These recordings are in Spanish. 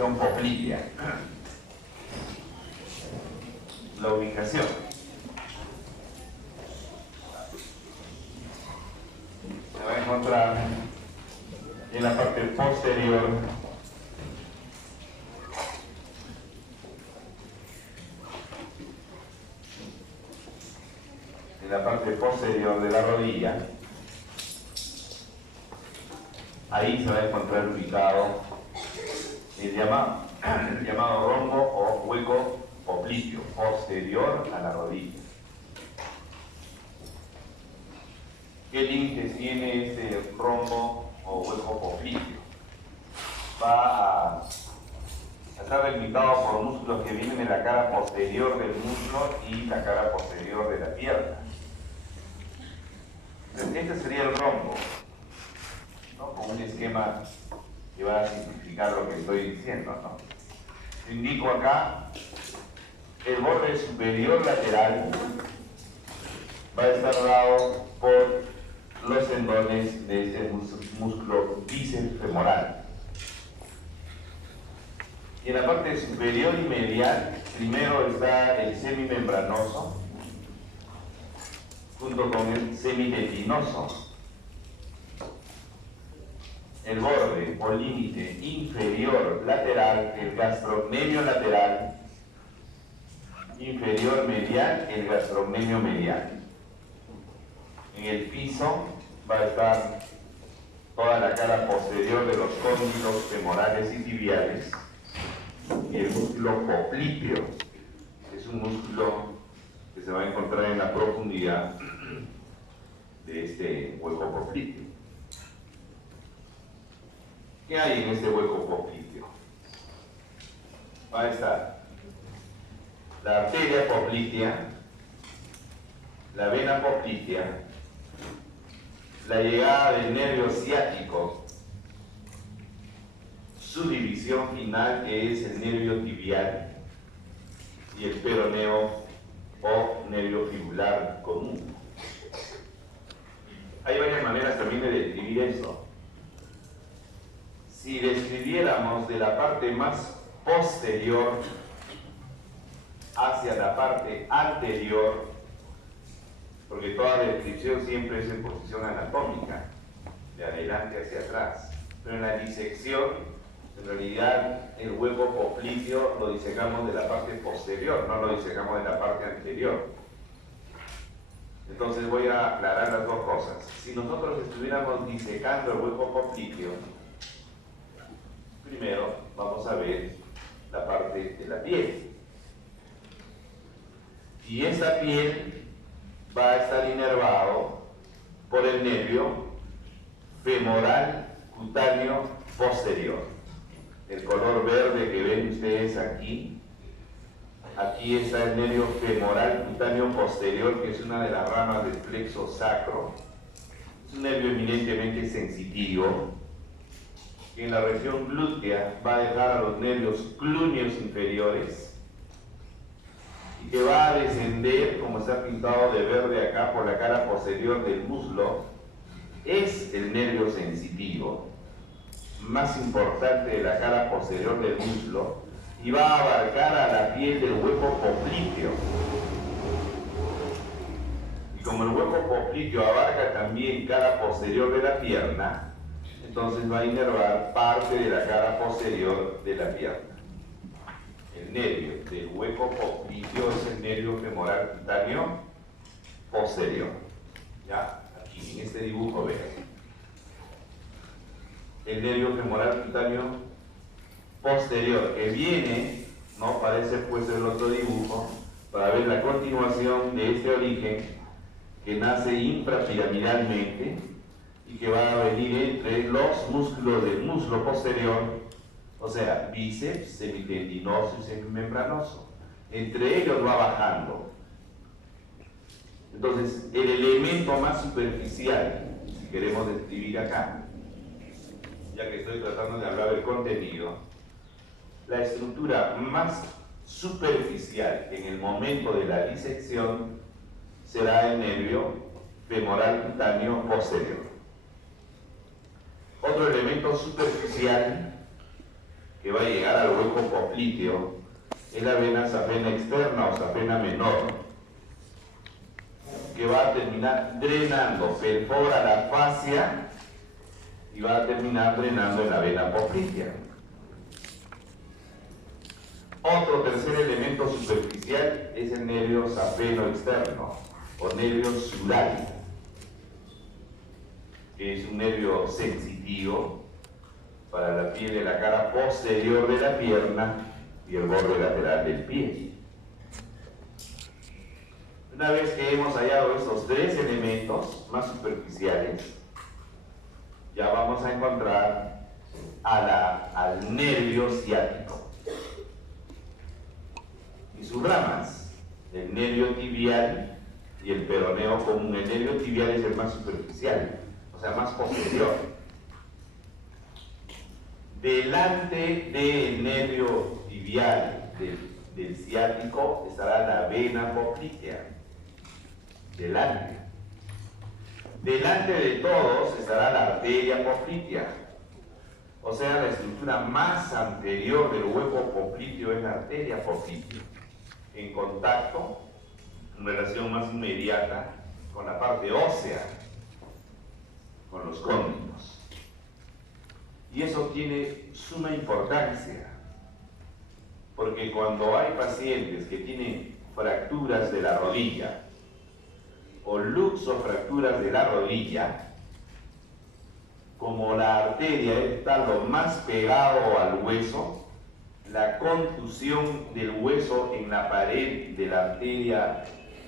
región poplitea. La ubicación. Se va a encontrar en la parte posterior de la rodilla. Ahí se va a encontrar ubicado el llamado rombo o hueco popliteo, posterior a la rodilla. ¿Qué límites tiene este rombo o hueco popliteo? Va a estar delimitado por músculos que vienen de la cara posterior del muslo y la cara posterior de la pierna. Entonces, este sería el rombo, ¿no? Con un esquema que va a simplificar lo que estoy diciendo, ¿no? Indico acá el borde superior lateral va a estar dado por los tendones de este músculo bíceps femoral. Y en la parte superior y medial, primero está el semimembranoso, junto con el semitendinoso. El borde o límite inferior lateral, el gastrocnemio lateral, inferior medial, el gastrocnemio medial. En el piso va a estar toda la cara posterior de los cóndilos femorales y tibiales y el músculo popliteo, que es un músculo que se va a encontrar en la profundidad de este hueco popliteo. ¿Qué hay en este hueco popliteo? Va a estar la arteria poplitea, la vena poplitea, la llegada del nervio ciático, su división final, que es el nervio tibial, y el peroneo o nervio fibular común. Hay varias maneras también de describir esto. Si describiéramos de la parte más posterior hacia la parte anterior, porque toda descripción siempre es en posición anatómica, de adelante hacia atrás, pero en la disección, en realidad el hueco popliteo lo disecamos de la parte posterior, no lo disecamos de la parte anterior. Entonces voy a aclarar las dos cosas. Si nosotros estuviéramos disecando el hueco popliteo, primero vamos a ver la parte de la piel. Y esa piel va a estar inervado por el nervio femoral cutáneo posterior. El color verde que ven ustedes aquí, aquí está el nervio femoral cutáneo posterior, que es una de las ramas del plexo sacro. Es un nervio eminentemente sensitivo, que en la región glútea va a dejar a los nervios clúneos inferiores y que va a descender, como está pintado de verde acá, por la cara posterior del muslo. Es el nervio sensitivo más importante de la cara posterior del muslo y va a abarcar a la piel del hueco popliteo. Y como el hueco popliteo abarca también cara posterior de la pierna, entonces va a inervar parte de la cara posterior de la pierna. El nervio del hueco popliteo es el nervio femoral cutáneo posterior. ¿Ya? Aquí en este dibujo ven. El nervio femoral cutáneo posterior, que viene, ¿no? Parece puesto el otro dibujo, para ver la continuación de este origen que nace infrapiramidalmente y que va a venir entre los músculos del muslo posterior, o sea, bíceps, semitendinoso y semimembranoso. Entre ellos va bajando. Entonces, el elemento más superficial, si queremos describir acá, ya que estoy tratando de hablar del contenido, la estructura más superficial en el momento de la disección será el nervio femoral cutáneo posterior. Otro elemento superficial que va a llegar al hueco popliteo es la vena safena externa o safena menor, que va a terminar drenando, perfora la fascia y va a terminar drenando en la vena poplitea. Otro tercer elemento superficial es el nervio safeno externo o nervio sural, que es un nervio sensitivo para la piel de la cara posterior de la pierna y el borde lateral del pie. Una vez que hemos hallado estos tres elementos más superficiales, ya vamos a encontrar al nervio ciático y sus ramas, el nervio tibial y el peroneo común. El nervio tibial es el más superficial, o sea, más posterior. Delante del nervio tibial del ciático estará la vena poplitea. Delante. Delante de todos estará la arteria poplitea. O sea, la estructura más anterior del hueco popliteo es la arteria poplitea, en contacto, en relación más inmediata con la parte ósea, con los cóndilos. Y eso tiene suma importancia, porque cuando hay pacientes que tienen fracturas de la rodilla o luxofracturas de la rodilla, como la arteria está lo más pegado al hueso, la contusión del hueso en la pared de la arteria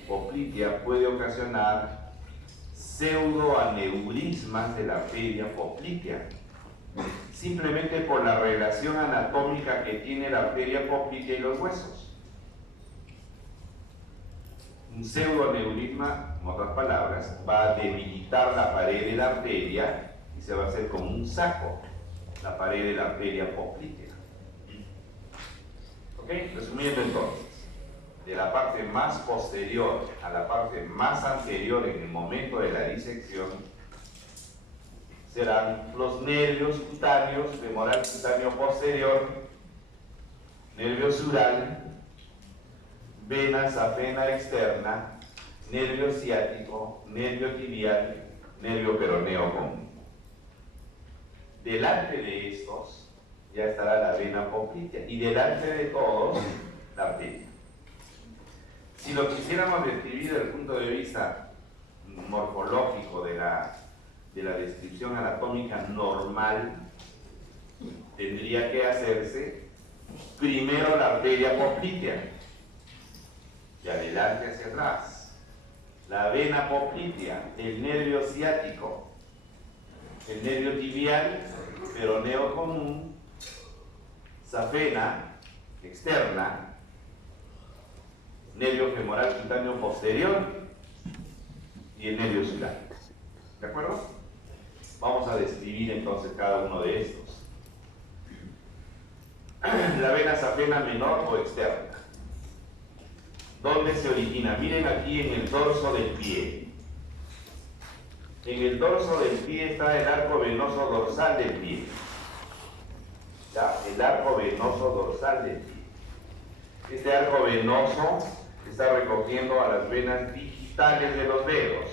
poplitea puede ocasionar pseudoaneurismas de la arteria poplitea, simplemente por la relación anatómica que tiene la arteria poplitea y los huesos. Un pseudoaneurisma, en otras palabras, va a debilitar la pared de la arteria y se va a hacer como un saco la pared de la arteria poplitea. ¿Ok? Resumiendo entonces, de la parte más posterior a la parte más anterior en el momento de la disección serán los nervios cutáneos, femoral cutáneo posterior, nervio sural, vena safena externa, nervio ciático, nervio tibial, nervio peroneo común. Delante de estos ya estará la vena poplitea y delante de todos la arteria. Si lo quisiéramos describir desde el punto de vista morfológico de la descripción anatómica normal, tendría que hacerse primero la arteria poplitea, de adelante hacia atrás, la vena poplitea, el nervio ciático, el nervio tibial, peroneo común, safena externa, nervio femoral cutáneo posterior y el nervio sural. ¿De acuerdo? Vamos a describir entonces cada uno de estos. La vena safena menor o externa. ¿Dónde se origina? Miren aquí en el dorso del pie. En el dorso del pie está el arco venoso dorsal del pie. ¿Ya? El arco venoso dorsal del pie. Este arco venoso está recogiendo a las venas digitales de los dedos.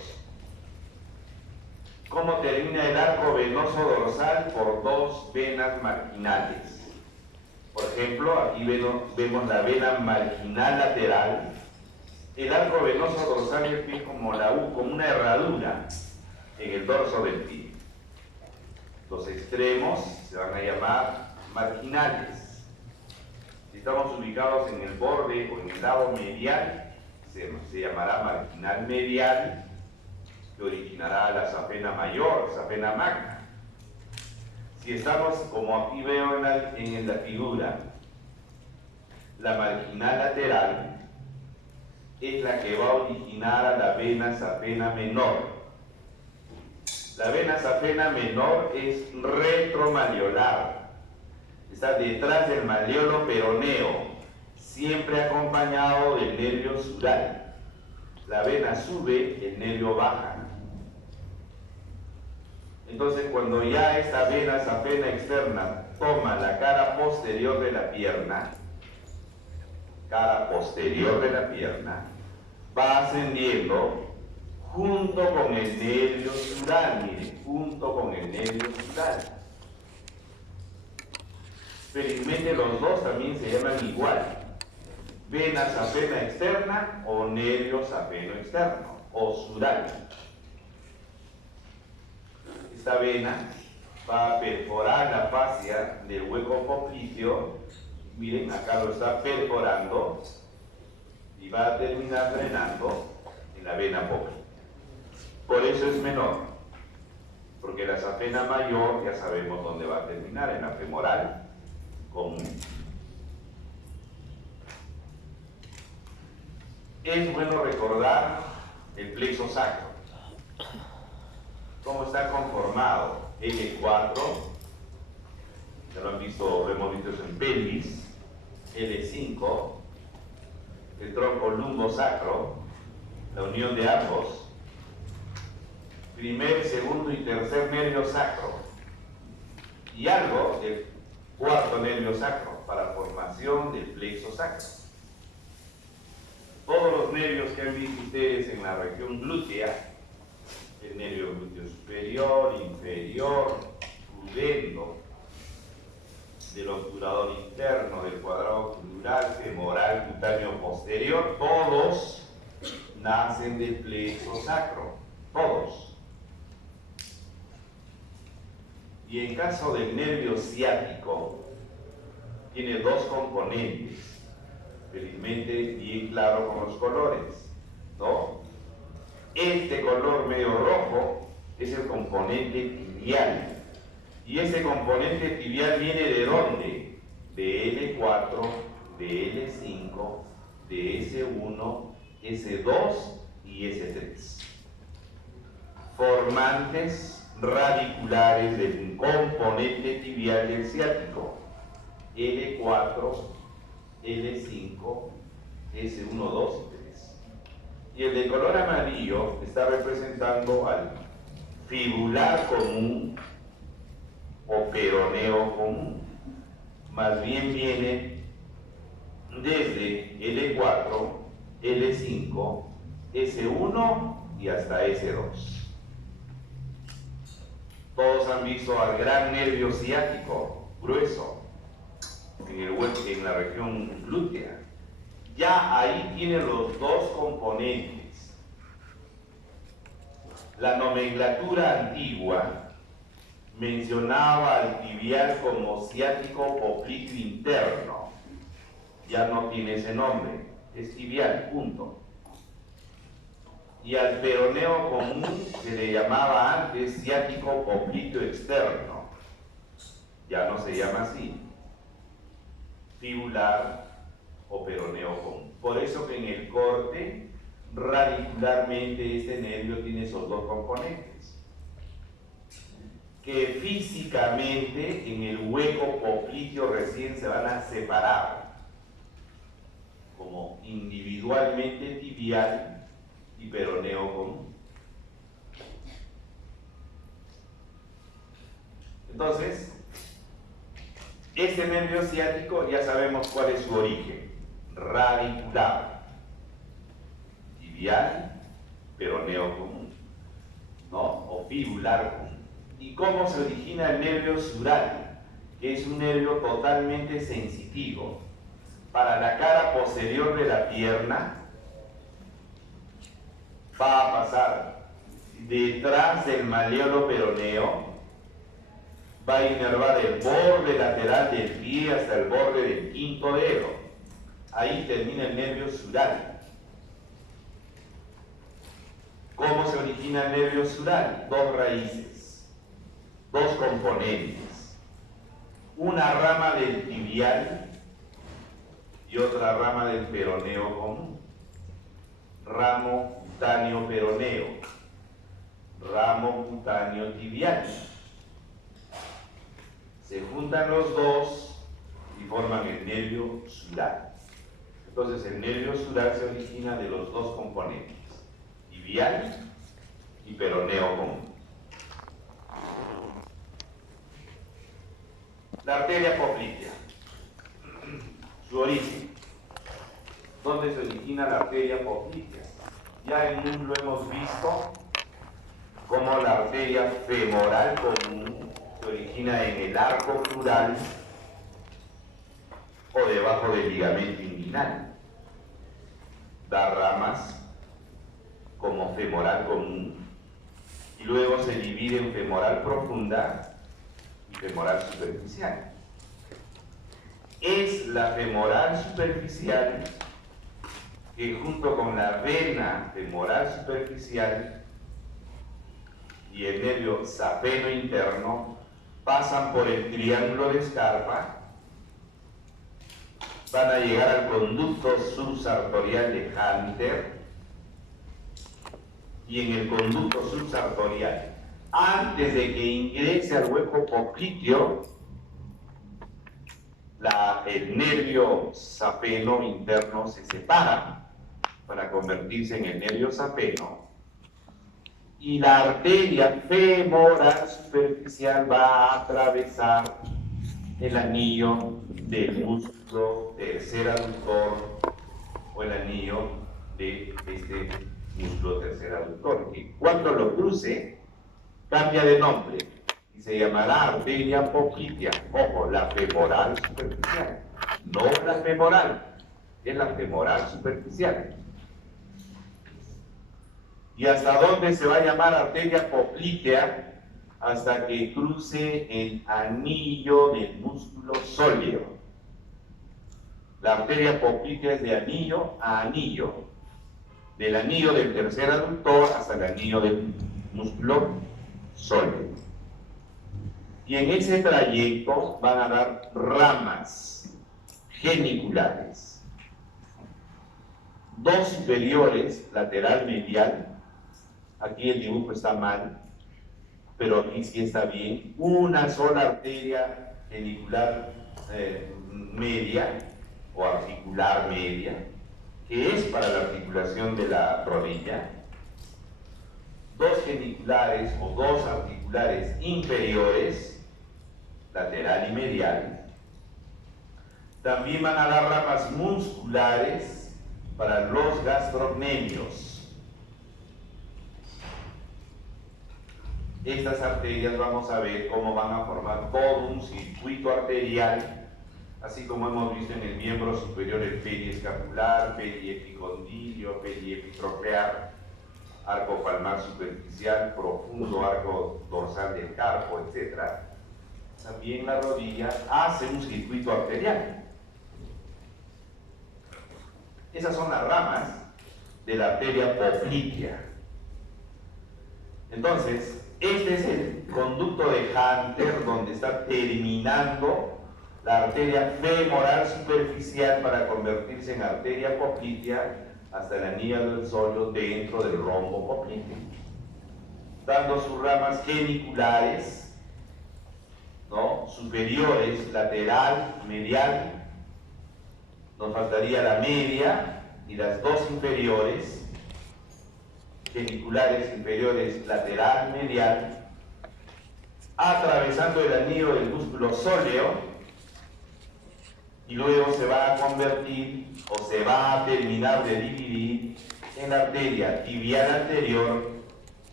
¿Cómo termina el arco venoso dorsal? Por dos venas marginales. Por ejemplo, aquí vemos la vena marginal lateral. El arco venoso dorsal del pie como como una herradura en el dorso del pie. Los extremos se van a llamar marginales. Si estamos ubicados en el borde o en el lado medial, se llamará marginal medial, que originará la safena mayor, safena magna. Si estamos, como aquí veo en la figura, la marginal lateral es la que va a originar a la vena safena menor. La vena safena menor es retromalleolar, está detrás del malleolo peroneo, siempre acompañado del nervio sural. La vena sube, el nervio baja. Entonces, cuando ya esta vena safena externa toma la cara posterior de la pierna, va ascendiendo junto con el nervio sural, miren, junto con el nervio sural. Felizmente los dos también se llaman igual, vena safena externa o nervio safeno externo, o sural. Esta vena va a perforar la fascia del hueco poplitea, miren, acá lo está perforando, y va a terminar drenando en la vena poplitea. Por eso es menor, porque la safena mayor ya sabemos dónde va a terminar, en la femoral común. Es bueno recordar el plexo sacro. ¿Cómo está conformado? L4, ya lo han visto, lo hemos visto en pelvis. L5, el tronco lumbosacro, la unión de ambos, primer, segundo y tercer nervio sacro, y algo del cuarto nervio sacro para formación del plexo sacro. Todos los nervios que han visto ustedes en la región glútea, el nervio glúteo superior, inferior, pudendo, del obturador interno, del cuadrado crural, femoral, cutáneo posterior, todos nacen del plexo sacro, todos. Y en caso del nervio ciático, tiene dos componentes, felizmente bien claro con los colores, ¿no? Este color medio rojo es el componente tibial. Y ese componente tibial viene ¿de dónde? De L4, de L5, de S1, S2 y S3. Formantes radiculares del componente tibial del ciático. L4, L5, S1, 2 y 3. Y el de color amarillo está representando al fibular común o peroneo común. Más bien viene desde L4, L5, S1 y hasta S2. Todos han visto al gran nervio ciático, grueso, en la región glútea. Ya ahí tiene los dos componentes. La nomenclatura antigua mencionaba al tibial como ciático popliteo interno. Ya no tiene ese nombre, es tibial, punto. Y al peroneo común se le llamaba antes ciático popliteo externo. Ya no se llama así. Fibular o peroneo común. Por eso que en el corte, radicularmente este nervio tiene esos dos componentes, que físicamente en el hueco popliteo recién se van a separar, como individualmente tibial y peroneo común. Entonces, este nervio ciático ya sabemos cuál es su origen: radicular, tibial, peroneo común, ¿no? O fibular común. ¿Y cómo se origina el nervio sural? Que es un nervio totalmente sensitivo. Para la cara posterior de la pierna va a pasar detrás del maleolo peroneo, va a inervar el borde lateral del pie hasta el borde del quinto dedo. Ahí termina el nervio sural. ¿Cómo se origina el nervio sural? Dos raíces, dos componentes. Una rama del tibial y otra rama del peroneo común. Ramo cutáneo peroneo, ramo cutáneo tibial. Se juntan los dos y forman el nervio sural. Entonces el nervio sural se origina de los dos componentes, tibial y peroneo común. La arteria poplitea. Su origen. ¿Dónde se origina la arteria poplitea? Ya en un lo hemos visto como la arteria femoral común se origina en el arco crural o debajo del ligamento inguinal. Da ramas como femoral común y luego se divide en femoral profunda y femoral superficial. Es la femoral superficial que junto con la vena femoral superficial y el nervio safeno interno pasan por el triángulo de Scarpa, van a llegar al conducto subsartorial de Hunter y en el conducto subsartorial, antes de que ingrese al hueco popliteo, el nervio safeno interno se separa para convertirse en el nervio safeno y la arteria femoral superficial va a atravesar el anillo del músculo tercer aductor o el anillo de este músculo tercer aductor, que cuando lo cruce cambia de nombre y se llamará arteria poplitea. Ojo, la femoral superficial, no la femoral, es la femoral superficial. ¿Y hasta dónde se va a llamar arteria poplitea? Hasta que cruce el anillo del músculo sóleo. La arteria poplitea es de anillo a anillo, del anillo del tercer aductor hasta el anillo del músculo sóleo. Y en ese trayecto van a dar ramas geniculares. Dos superiores, lateral medial. Aquí el dibujo está mal, pero aquí sí está bien. Una sola arteria genicular media o articular media, que es para la articulación de la rodilla. Dos geniculares o dos articulares inferiores, lateral y medial. También van a dar ramas musculares para los gastrocnemios. Estas arterias vamos a ver cómo van a formar todo un circuito arterial, así como hemos visto en el miembro superior el periescapular, periepicondilio, periepitroclear, arco palmar superficial, profundo arco dorsal del carpo, etc. También la rodilla hace un circuito arterial. Esas son las ramas de la arteria poplitea. Entonces, este es el conducto de Hunter, donde está terminando la arteria femoral superficial para convertirse en arteria poplitea hasta el anillo del sóleo dentro del rombo popliteo, dando sus ramas geniculares, ¿no?, superiores, lateral, medial. Nos faltaría la media y las dos inferiores, geniculares inferiores, lateral, medial, atravesando el anillo del músculo sóleo y luego se va a convertir o se va a terminar de dividir en la arteria tibial anterior,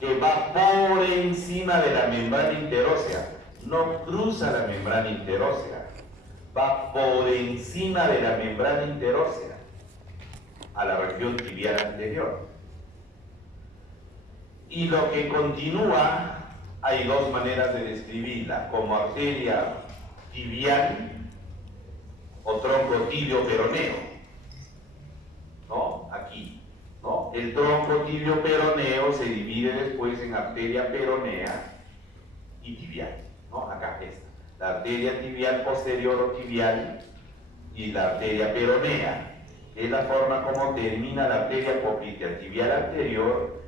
que va por encima de la membrana interósea, no cruza la membrana interósea, va por encima de la membrana interósea a la región tibial anterior. Y lo que continúa, hay dos maneras de describirla, como arteria tibial o tronco tibio peroneo, ¿no? Aquí, ¿no? El tronco tibio peroneo se divide después en arteria peronea y tibial, ¿no? Acá está, la arteria tibial posterior o tibial y la arteria peronea. Es la forma como termina la arteria poplitea, tibial anterior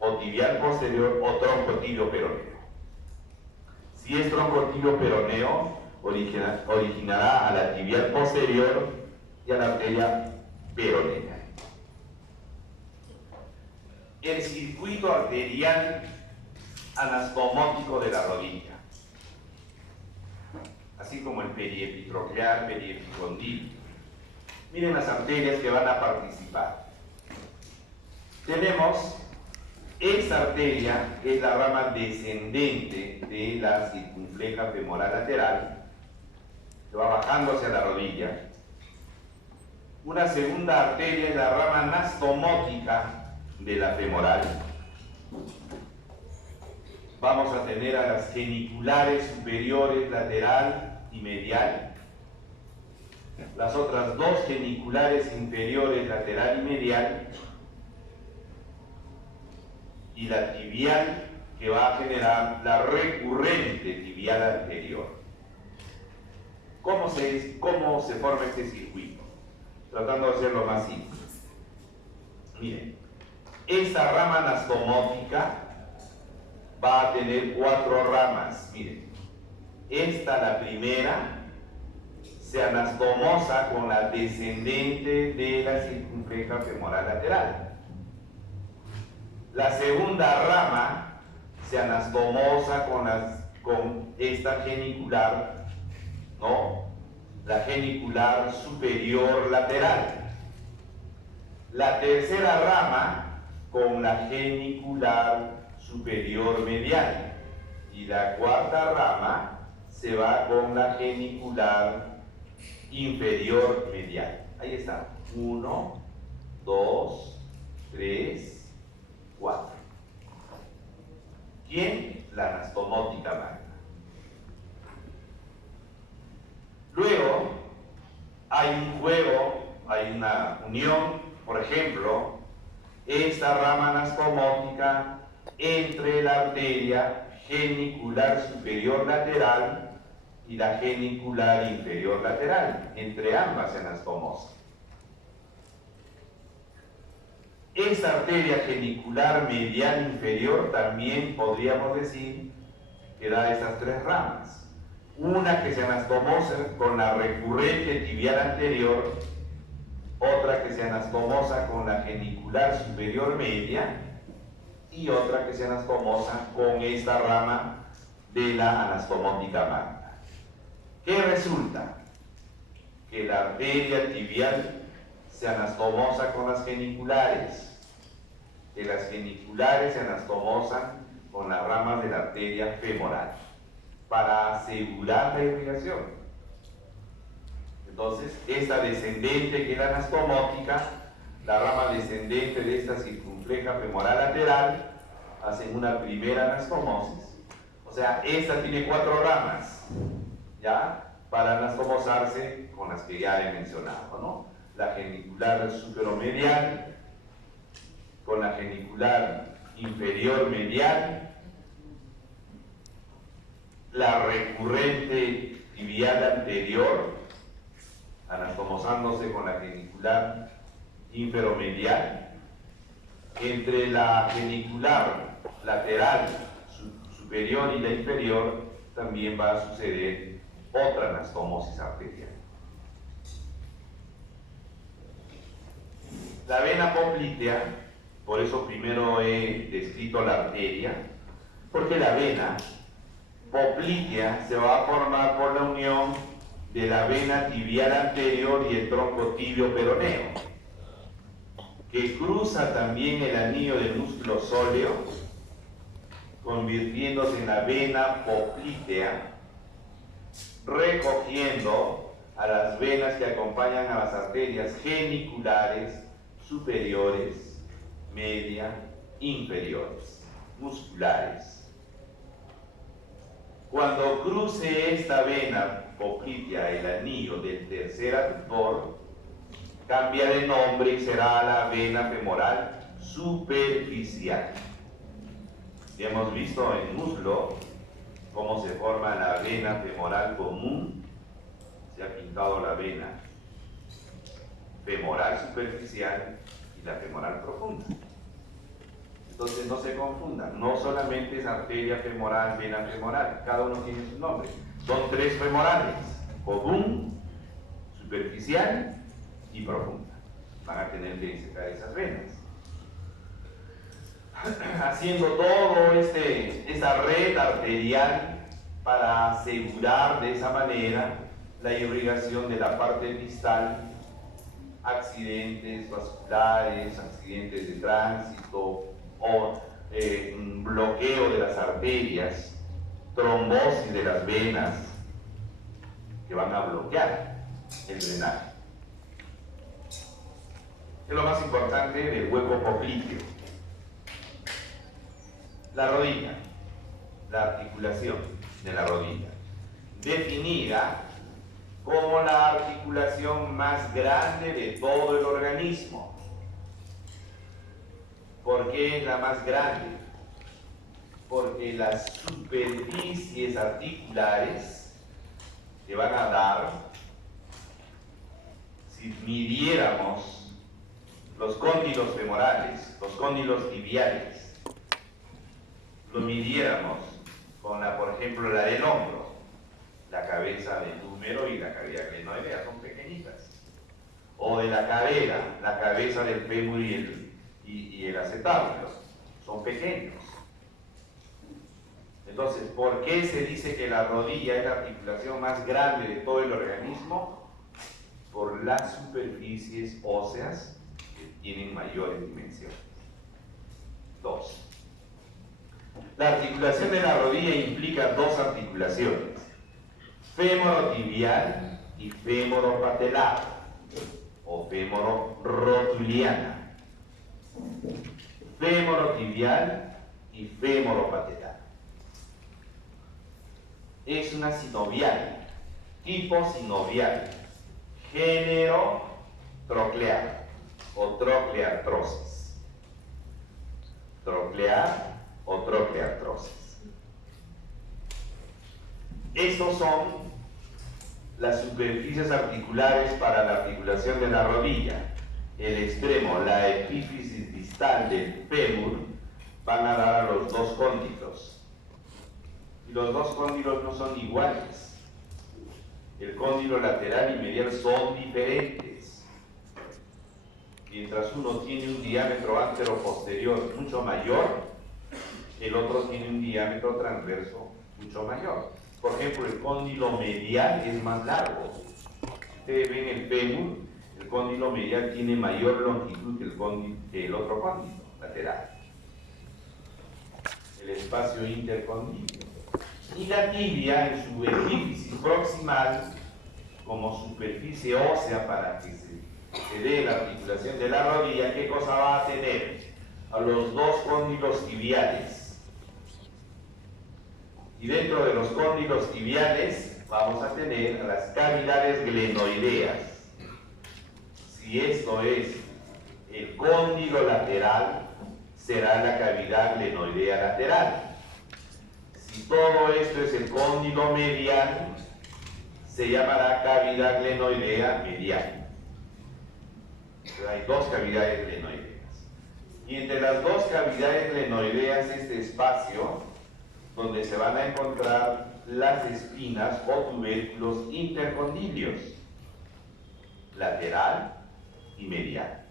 o tibial posterior o tronco tibio peroneo. Si es tronco tibio peroneo, originará a la tibial posterior y a la arteria peronea. El circuito arterial anastomótico de la rodilla. así como el periepitroclear, periepicondilo. Miren las arterias que van a participar. Tenemos esta arteria, que es la rama descendente de la circunfleja femoral lateral, que va bajando hacia la rodilla. Una segunda arteria es la rama anastomótica de la femoral. Vamos a tener a las geniculares superiores, lateral y medial. Las otras dos geniculares inferiores, lateral y medial. Y la tibial, que va a generar la recurrente tibial anterior. ¿Cómo se forma este circuito? Tratando de hacerlo más simple. Miren, esta rama anastomótica va a tener 4 ramas. Miren, esta, la primera, se anastomosa con la descendente de la circunfleja femoral lateral. La segunda rama se anastomosa con esta genicular, ¿no? La genicular superior lateral. La tercera rama con la genicular superior medial. Y la cuarta rama se va con la genicular inferior medial. Ahí está. 1, 2, 3, 4. ¿Quién? La anastomótica magna. Luego, hay un juego, hay una unión, por ejemplo, esta rama anastomótica entre la arteria genicular superior lateral y la genicular inferior lateral. Entre ambas se anastomosa. Esta arteria genicular medial inferior también podríamos decir que da estas 3 ramas. Una que se anastomosa con la recurrente tibial anterior, otra que se anastomosa con la genicular superior media y otra que se anastomosa con esta rama de la anastomótica magna. ¿Qué resulta? Que la arteria tibial se anastomosa con las geniculares, que las geniculares se anastomosan con las ramas de la arteria femoral para asegurar la irrigación. Entonces, esta descendente que es la anastomótica, la rama descendente de esta circunfleja femoral lateral, hacen una primera anastomosis. O sea, esta tiene 4 ramas, ¿ya? Para anastomosarse con las que ya he mencionado, ¿no? La genicular superomedial, con la genicular inferior medial, la recurrente tibial anterior, anastomosándose con la genicular inferomedial. Entre la genicular lateral superior y la inferior también va a suceder otra anastomosis arterial. La vena poplitea, por eso primero he descrito la arteria, porque la vena poplitea se va a formar por la unión de la vena tibial anterior y el tronco tibio peroneo, que cruza también el anillo del músculo sóleo, convirtiéndose en la vena poplitea, recogiendo a las venas que acompañan a las arterias geniculares superiores, media, inferiores, musculares. Cuando cruce esta vena poplitea el anillo del tercer aductor, cambia de nombre y será la vena femoral superficial. Ya hemos visto en muslo cómo se forma la vena femoral común. Se ha pintado la vena femoral superficial y la femoral profunda. Entonces no se confundan, no solamente es arteria femoral, vena femoral, cada uno tiene su nombre. Son 3 femorales: común, superficial y profunda. Van a tener que disecar esas venas. Haciendo todo esta red arterial para asegurar de esa manera la irrigación de la parte distal, accidentes vasculares, accidentes de tránsito o bloqueo de las arterias, trombosis de las venas, que van a bloquear el drenaje. Es lo más importante del hueco popliteo. La rodilla, la articulación de la rodilla, definida como la articulación más grande de todo el organismo. ¿Por qué es la más grande? Porque las superficies articulares que van a dar, si midiéramos los cóndilos femorales, los cóndilos tibiales, lo midiéramos con por ejemplo, la del hombro, la cabeza del húmero y la cavidad glenoidea, son pequeñitas. O de la cadera, la cabeza del fémur y el acetábulo, son pequeños. Entonces, ¿por qué se dice que la rodilla es la articulación más grande de todo el organismo? Por las superficies óseas que tienen mayores dimensiones. 2. La articulación de la rodilla implica dos articulaciones, fémoro-tibial y fémoro-patelar, o fémoro-rotuliana. Fémoro-tibial y fémoro-patelar. Es una sinovial, tipo sinovial, género troclear o trocleartrosis. Troclear o trocleartrosis. Estos son las superficies articulares para la articulación de la rodilla. El extremo, la epífisis distal del fémur, van a dar a los dos cóndilos. Y los dos cóndilos no son iguales. El cóndilo lateral y medial son diferentes. Mientras uno tiene un diámetro antero-posterior mucho mayor, el otro tiene un diámetro transverso mucho mayor. Por ejemplo, el cóndilo medial es más largo. Ustedes ven el fémur, el cóndilo medial tiene mayor longitud que el otro cóndilo lateral. El espacio intercondilio. Y la tibia, en su epífisis proximal, como superficie ósea para que se dé la articulación de la rodilla, ¿qué cosa va a tener? A los dos cóndilos tibiales. Y dentro de los cóndilos tibiales vamos a tener las cavidades glenoideas. Si esto es el cóndilo lateral, será la cavidad glenoidea lateral. Si todo esto es el cóndilo medial, se llamará cavidad glenoidea medial. Hay dos cavidades glenoideas. Y entre las dos cavidades glenoideas, este espacio donde se van a encontrar las espinas o tubérculos intercondilios, lateral y medial.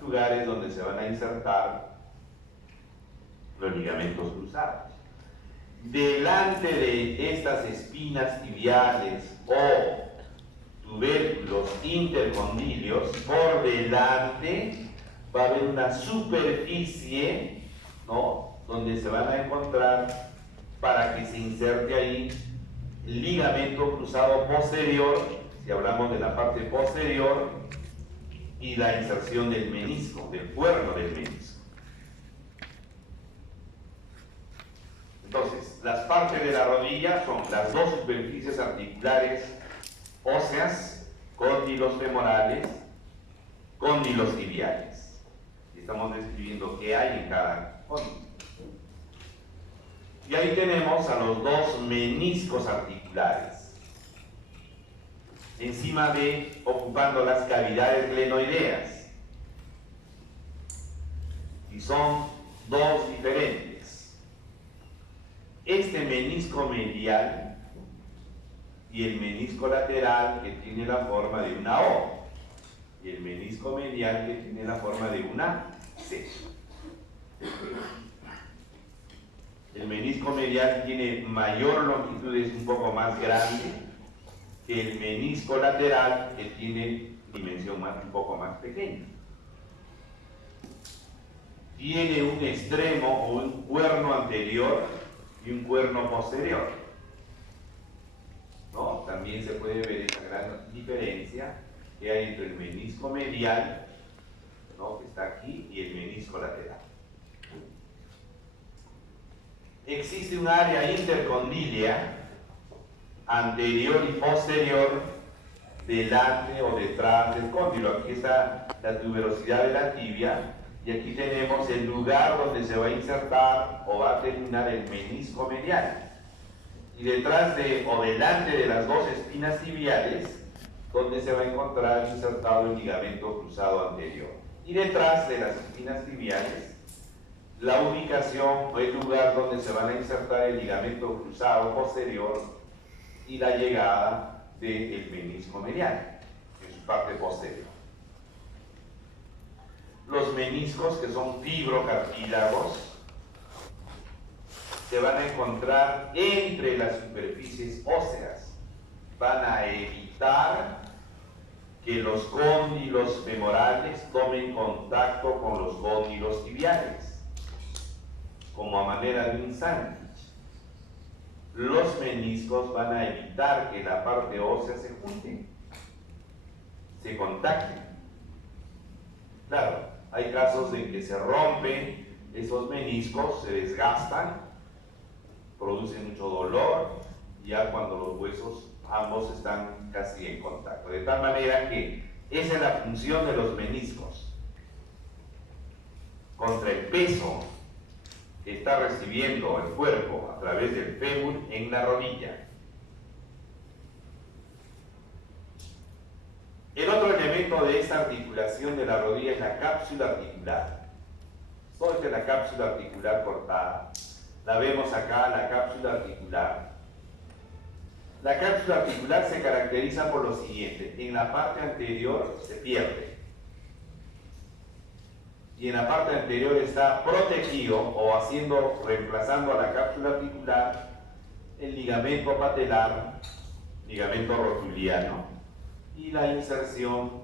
Lugares donde se van a insertar los ligamentos cruzados. Delante de estas espinas tibiales o tubérculos intercondilios, por delante va a haber una superficie, ¿no?, donde se van a encontrar, para que se inserte ahí, el ligamento cruzado posterior, si hablamos de la parte posterior, y la inserción del menisco, del cuerno del menisco. Entonces, las partes de la rodilla son las dos superficies articulares óseas, cóndilos femorales, cóndilos tibiales. Y estamos describiendo qué hay en cada cóndilo. Y ahí tenemos a los dos meniscos articulares, encima ocupando las cavidades glenoideas. Y son dos diferentes. Este menisco medial y el menisco lateral, que tiene la forma de una O, y el menisco medial, que tiene la forma de una C. El menisco medial tiene mayor longitud, es un poco más grande que el menisco lateral, que tiene dimensión un poco más pequeña. Tiene un extremo o un cuerno anterior y un cuerno posterior, ¿no? También se puede ver esa gran diferencia que hay entre el menisco medial, ¿no?, que está aquí, y el menisco lateral. Existe un área intercondilia anterior y posterior, delante o detrás del cóndilo. Aquí está la tuberosidad de la tibia, y aquí tenemos el lugar donde se va a insertar o va a terminar el menisco medial. Y detrás de o delante de las dos espinas tibiales, donde se va a encontrar insertado el ligamento cruzado anterior. Y detrás de las espinas tibiales, la ubicación o el lugar donde se van a insertar el ligamento cruzado posterior y la llegada del menisco medial en su parte posterior. Los meniscos, que son fibrocartílagos, se van a encontrar entre las superficies óseas. Van a evitar que los cóndilos femorales tomen contacto con los cóndilos tibiales, como a manera de un sándwich. Los meniscos van a evitar que la parte ósea se junte, se contacten. Claro, hay casos en que se rompen esos meniscos, se desgastan, producen mucho dolor, ya cuando los huesos ambos están casi en contacto. De tal manera que esa es la función de los meniscos. Contra el peso que está recibiendo el cuerpo a través del fémur en la rodilla. El otro elemento de esta articulación de la rodilla es la cápsula articular. Esta es la cápsula articular cortada. La vemos acá, la cápsula articular. La cápsula articular se caracteriza por lo siguiente: en la parte anterior se pierde, y en la parte anterior está protegido o reemplazando a la cápsula articular el ligamento patelar, ligamento rotuliano, y la inserción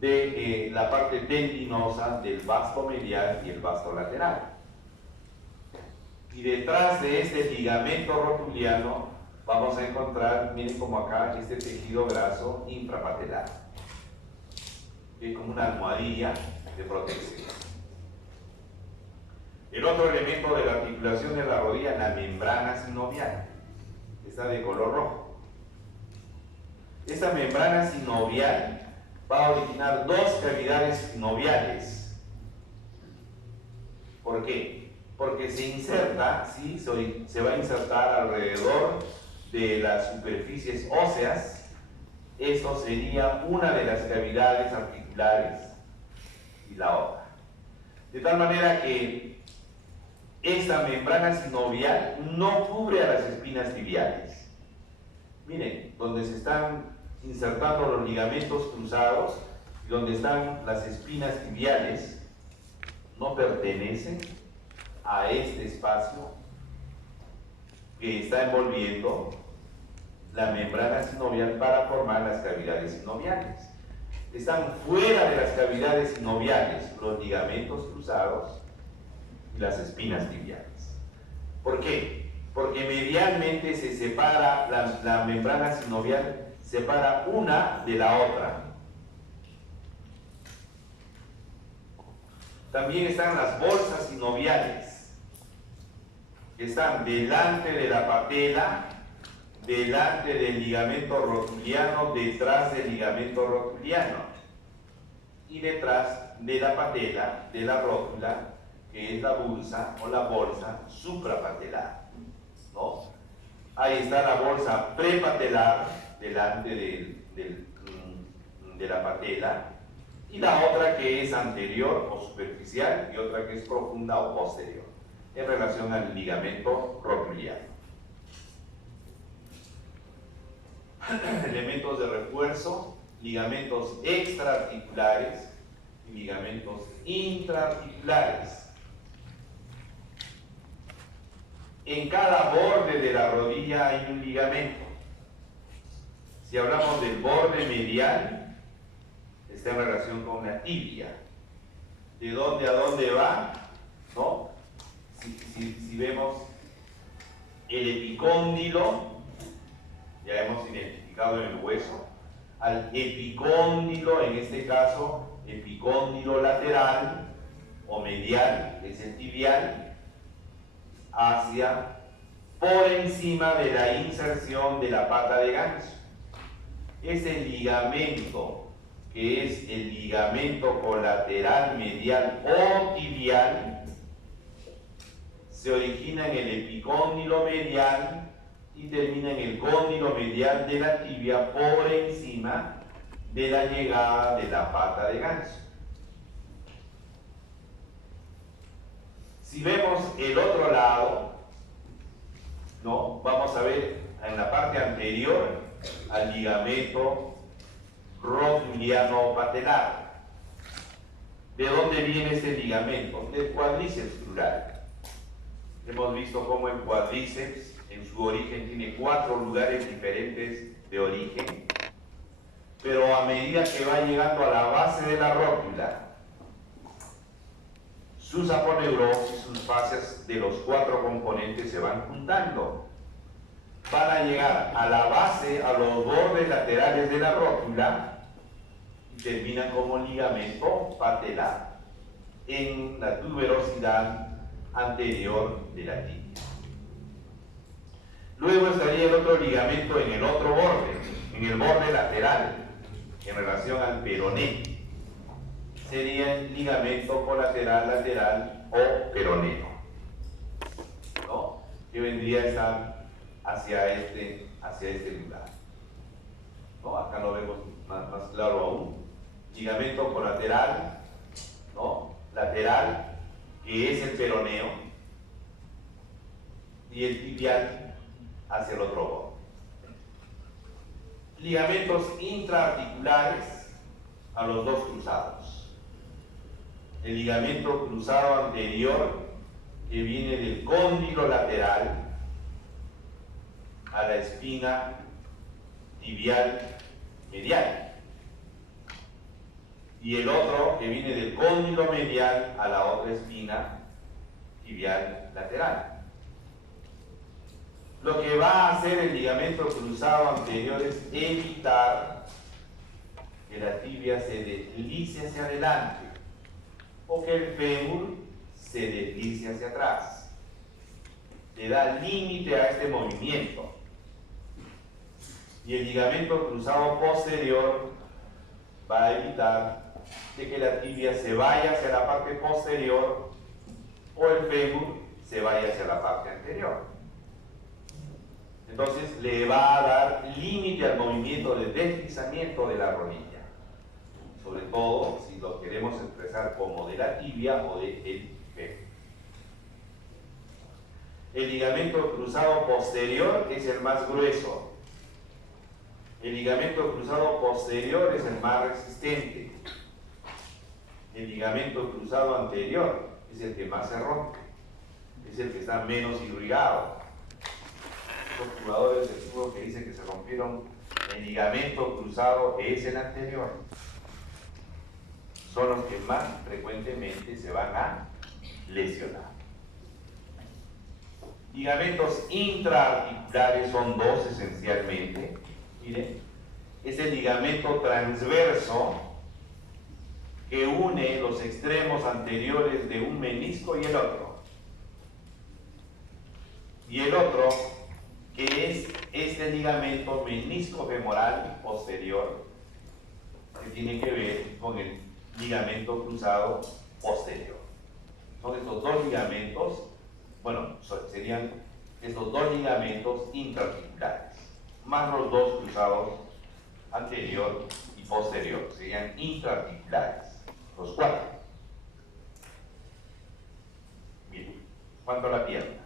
de la parte tendinosa del vasto medial y el vasto lateral. Y detrás de este ligamento rotuliano vamos a encontrar, miren como acá, este tejido graso infrapatelar, que es como una almohadilla de protección. El otro elemento de la articulación de la rodilla es la membrana sinovial, está de color rojo. Esta membrana sinovial va a originar dos cavidades sinoviales. ¿Por qué? Porque se inserta, ¿sí? Se va a insertar alrededor de las superficies óseas. Esto sería una de las cavidades articulares y la otra. De tal manera que esta membrana sinovial no cubre a las espinas tibiales. Miren, donde se están insertando los ligamentos cruzados y donde están las espinas tibiales, no pertenecen a este espacio que está envolviendo la membrana sinovial para formar las cavidades sinoviales. Están fuera de las cavidades sinoviales los ligamentos cruzados y las espinas tibiales. ¿Por qué? Porque medialmente se separa, la membrana sinovial separa una de la otra. También están las bolsas sinoviales, que están delante de la patela, delante del ligamento rotuliano, detrás del ligamento rotuliano, y detrás de la patela, de la rótula, que es la bursa o la bolsa suprapatelar, ¿no? Ahí está la bolsa prepatelar, delante de la patela, y la otra que es anterior o superficial y otra que es profunda o posterior, en relación al ligamento rotuliano. Elementos de refuerzo: ligamentos extraarticulares y ligamentos intraarticulares. En cada borde de la rodilla hay un ligamento. Si hablamos del borde medial, está en relación con la tibia. ¿De dónde a dónde va? ¿No? Si vemos el epicóndilo, ya hemos identificado en el hueso, al epicóndilo, en este caso, epicóndilo lateral o medial, que es el tibial, hacia por encima de la inserción de la pata de ganso. Ese ligamento, que es el ligamento colateral medial o tibial, se origina en el epicóndilo medial y termina en el cóndilo medial de la tibia por encima de la llegada de la pata de ganso. Si vemos el otro lado, ¿no? Vamos a ver en la parte anterior al ligamento rotuliano patelar. ¿De dónde viene ese ligamento? Del cuádriceps crural. Hemos visto cómo el cuádriceps en su origen tiene 4 lugares diferentes de origen, pero a medida que va llegando a la base de la rótula, sus aponeurosis, sus fascias de los 4 componentes se van juntando. Van a llegar a la base, a los bordes laterales de la rótula y terminan como ligamento patelar en la tuberosidad anterior de la tibia. Luego estaría el otro ligamento en el otro borde, en el borde lateral, en relación al peroné. Sería el ligamento colateral lateral o peroneo, ¿no? Que vendría a estar hacia este lugar, ¿no? Acá lo vemos más claro aún. Ligamento colateral, ¿no? Lateral, que es el peroneo, y el tibial hacia el otro borde. Ligamentos intraarticulares a los dos cruzados. El ligamento cruzado anterior, que viene del cóndilo lateral a la espina tibial medial, y el otro que viene del cóndilo medial a la otra espina tibial lateral. Lo que va a hacer el ligamento cruzado anterior es evitar que la tibia se deslice hacia adelante o que el fémur se deslice hacia atrás. Le da límite a este movimiento. Y el ligamento cruzado posterior va a evitar de que la tibia se vaya hacia la parte posterior o el fémur se vaya hacia la parte anterior. Entonces le va a dar límite al movimiento de deslizamiento de la rodilla, sobre todo si lo queremos expresar como de la tibia o de el fémur. El ligamento cruzado posterior es el más grueso. El ligamento cruzado posterior es el más resistente. El ligamento cruzado anterior es el que más se rompe, es el que está menos irrigado. Los jugadores del fútbol que dicen que se rompieron el ligamento cruzado es el anterior, son los que más frecuentemente se van a lesionar. Ligamentos intraarticulares son dos esencialmente. Miren, es el ligamento transverso que une los extremos anteriores de un menisco y el otro. Y el otro, que es este ligamento menisco femoral posterior, que tiene que ver con el ligamento cruzado posterior. Son estos dos ligamentos, bueno, serían estos dos ligamentos intraarticulares, más los dos cruzados anterior y posterior, serían intraarticulares, los 4. Bien, ¿cuánto a la pierna?